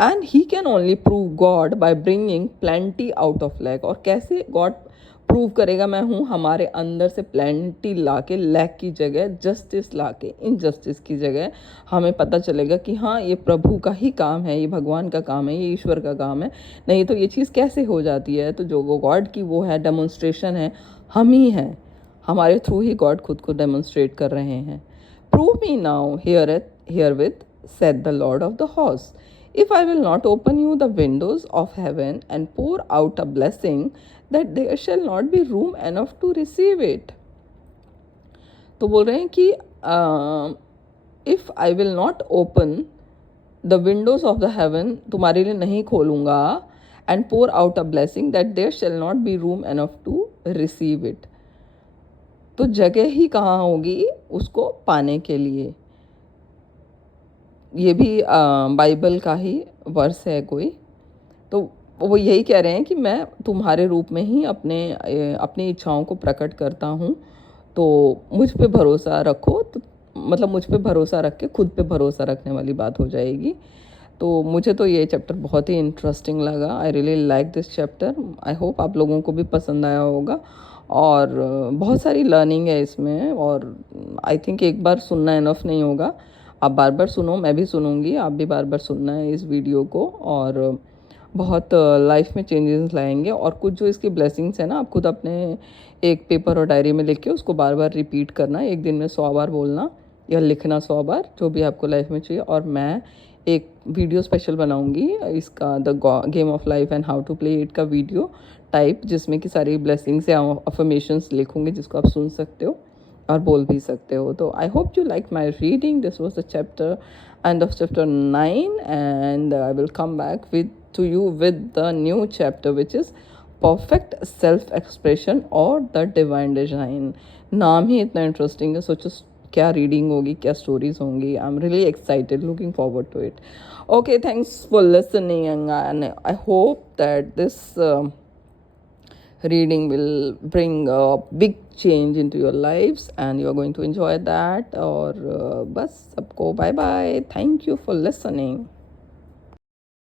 And he can only prove God by bringing plenty out of lack. और कैसे गॉड प्रूव करेगा मैं हूँ? हमारे अंदर से प्लेंटी ला के, लैक की जगह जस्टिस ला के, इनजस्टिस की जगह हमें पता चलेगा कि हाँ, ये प्रभु का ही काम है, ये भगवान का काम है, ये ईश्वर का काम है. नहीं तो ये चीज़ कैसे हो जाती है? तो जो गॉड की वो है डेमोन्स्ट्रेशन है, हम ही हैं. हमारे थ्रू ही गॉड खुद को डेमोन्स्ट्रेट कर रहे हैं. Prove me now here with said the Lord of the horse, if I will not open you the windows of heaven and pour out a blessing, that there shall not be room enough to receive it. तो बोल रहे हैं कि if I will not open the windows of the heaven, तुम्हारे लिए नहीं खोलूँगा, and pour out a blessing, that there shall not be room enough to receive it. तो जगह ही कहाँ होगी उसको पाने के लिए. ये भी बाइबल का ही वर्स है कोई. तो वो यही कह रहे हैं कि मैं तुम्हारे रूप में ही अपनी इच्छाओं को प्रकट करता हूँ. तो मुझ पे भरोसा रखो. तो मतलब मुझ पे भरोसा रख के खुद पे भरोसा रखने वाली बात हो जाएगी. तो मुझे तो ये चैप्टर बहुत ही इंटरेस्टिंग लगा. I really like this chapter. I hope आप लोगों को भी पसंद आया होगा. और बहुत सारी लर्निंग है इसमें, और आई थिंक एक बार सुनना इनफ नहीं होगा. आप बार बार सुनो, मैं भी सुनूंगी, आप भी बार बार सुनना है इस वीडियो को. और बहुत लाइफ में चेंजेस लाएंगे. और कुछ जो इसकी ब्लेसिंग्स है ना, आप खुद अपने एक पेपर और डायरी में लिख के उसको बार बार रिपीट करना. एक दिन में 100 बार बोलना या लिखना 100 बार, जो भी आपको लाइफ में चाहिए. और मैं एक वीडियो स्पेशल बनाऊंगी इसका, the game of life and how to play it का वीडियो टाइप, जिसमें कि सारी ब्लेसिंग्स या अफर्मेशंस लिखूंगी, जिसको आप सुन सकते हो और बोल भी सकते हो. तो I hope you like my reading. This was the chapter, end of chapter 9, and I will come back with to you with the new chapter, which is perfect self expression और the divine design. नाम ही इतना interesting है. सोचो क्या reading होगी, क्या stories होंगी. I am really excited, looking forward to it. Okay, thanks for listening, and I hope that this reading will bring a big change into your lives and you are going to enjoy that. और बस सबको bye bye. Thank you for listening.